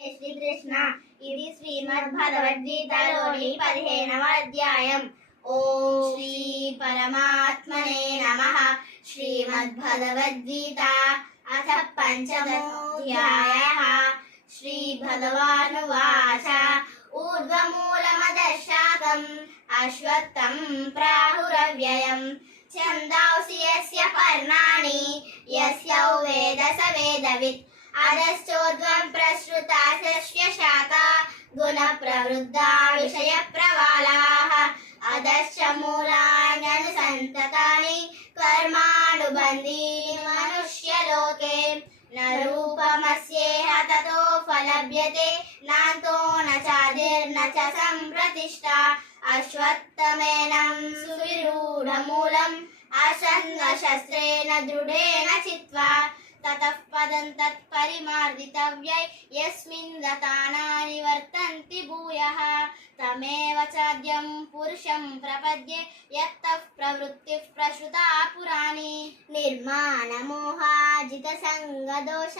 శ్రీకృష్ణ. ఇది శ్రీమద్ భగవద్గీతలోని 15వ అధ్యాయం. ఓం శ్రీ పరమాత్మనే నమః. శ్రీమద్ భగవద్గీత అథ పంచమోऽధ్యాయః. శ్రీ భగవానువాచ ఊర్ధ్వమూలమదశాకం అశ్వత్థం ప్రాహురవ్యయం ఛందాంసి యస్య పర్ణాని యస్యౌ వేద స వేదవిత్ అధశ్చోర్ధ్వం ప్రసృతా సస్య శాఖా గుణ ప్రవృద్ధా విషయ ప్రవాళాః అధశ్చ మూలాన్యనుసంతతాని కర్మానుబంధీని మనుష్యలోకే న రూపమస్యేహ తతో ఫలభ్యతే నాంతో న చాదిర్న చ సంప్రతిష్ఠా అశ్వత్థమేనం సువిరూఢమూలం అసంగశస్త్రేణ దృఢేన చిత్వా తతః పదం తత్పరిమార్దితవ్యై యస్మిన్ గతానా నివర్తంతి భూయః తమేవ చాద్యం పురుషం ప్రపద్యే యత్తః ప్రవృత్తిః ప్రసృతా పురాణి నిర్మాణమోహాజిత సంగదోష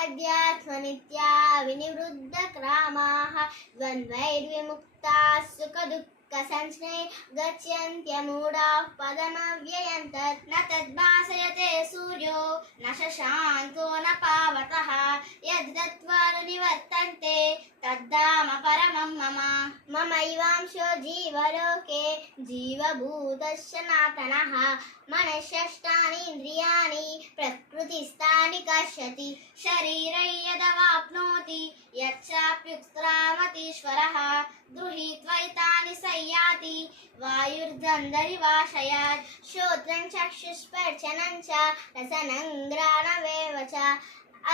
అధ్యాత్మనిత్యా వినివృద్ధక్రామాః ద్వంద్వైర్విముక్తాः సుఖదుఃఖ సంజ్ఞే గచ్యంత్యమూఢాః పదమవ్యయం తత్ న తద్భాసయతే సూర్యో న శశాంకో న పావకః యద్గత్వా నివర్తంతే తద్ధామ పరమం మమ మమైవాంశో జీవలోకే జీవభూతః సనాతనః మనశ్శష్టానీంద్రియాణి ప్రకృతిస్థాని కర్షతి శరీరం యదవాప్నోతి యచ్చాప్యుత్క్రామతీశ్వరః గృహీత్వైతాని సంయాతి వాయుర్గంధరివాశయాత్ శ్రోత్రం చక్షుస్పర్శనం చ రసనం గ్రాణమేవ చ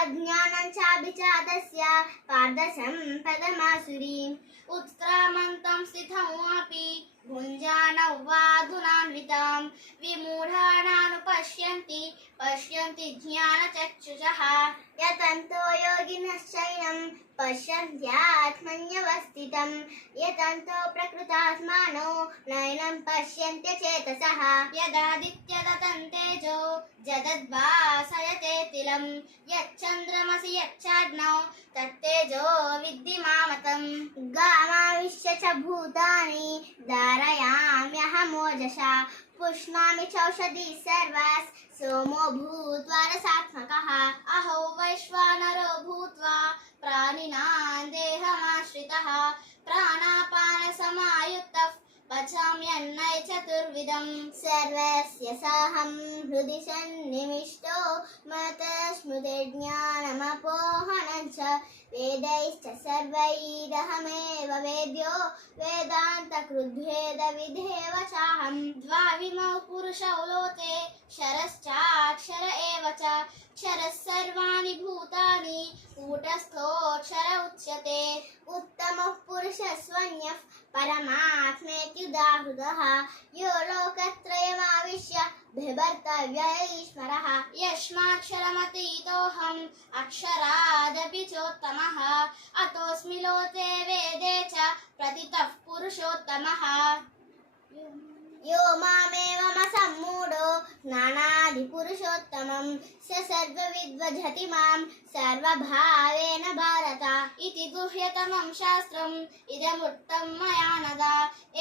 అజ్ఞానం చాభిచాతస్య పార్థసంపదమాసురీం ఉత్క్రామంతం స్థితమపి భుంజానౌ వాధునాన్వితాం విమూఢానానుపశ్యంతి పశ్యంతి జ్ఞానచక్షుషః యతంతో యోగినశ్చైనం పశ్యంత్యాత్మన్యవస్థితం యతంతో ప్రకృతాత్మానో నైనం పశ్యంత్య చేతసః యదాదిత్యదతం తేజో జగద్భాసయతే తిలం యచ్చంద్రమసి యచ్చాగ్నౌ తత్తేజో విద్ధి మామతం గామావిశ్య చ భూతాని ధారయామ్యహమోజసా పుష్ణామి చౌషధి సర్వాస్ సోమో భూత్వా రసాత్మకః అహో వైశ్వానరో భూత్వా ప్రాణినాం దేహమాశ్రితః ప్రాణాపాన సమాయుక్తః పచామ్యన్నై చతుర్విధం సర్వస్య సాహం హృది సన్నివిష్టో మతస్మృతిర్జ్ఞానమపోహనం చ వేదైశ్చ సర్వైరహమేవ వేద్యో వేదాంతకృద్వేద విధేవ చాహం ద్వావిమౌ పురుషౌ లోకే క్షరశ్చాక్షర ఏవ చ క్షరः సర్వాణి భూతాని కూటస్థోక్షర ఉచ్యతే ఉత్తమః పురుషస్వన్యః పరమాత్మేత్యుదాహృతః యో లోకత్రయమావిశ్య బిభర్తవ్య ఈశ్వరः యస్మాక్షరమతీతోऽహం అక్షరాదపి చోత్తమः అతోస్మి లోకే వేదే చ ప్రతితః పురుషోత్తమः యో మామేవమసమ్మూఢో జ్ఞానాది పురుషోత్తమం స సర్వవిద్వజతి మాం సర్వభావేన భారత ఇతి గుహ్యతమం శాస్త్రం ఇదముక్తం మయా నఘ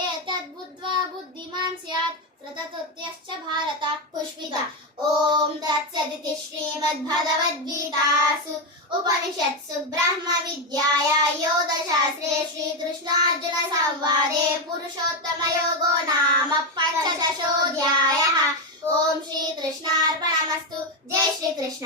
ఏతద్బుద్ధ్వా బుద్ధిమాన్ స్యాత్ ప్రతతుత్యశ్చ భారత పుష్పిక. ఓం తత్సదితి శ్రీమద్భగవద్గీతాసు ఉపనిషత్సు బ్రహ్మ విద్యాయా యోగశాస్త్రే శ్రీకృష్ణార్జున సంవాదే పురుషోత్తమ యోగో నామ పంచదశోऽధ్యాయః. ఓం శ్రీకృష్ణార్పణమస్తు. జై శ్రీకృష్ణ.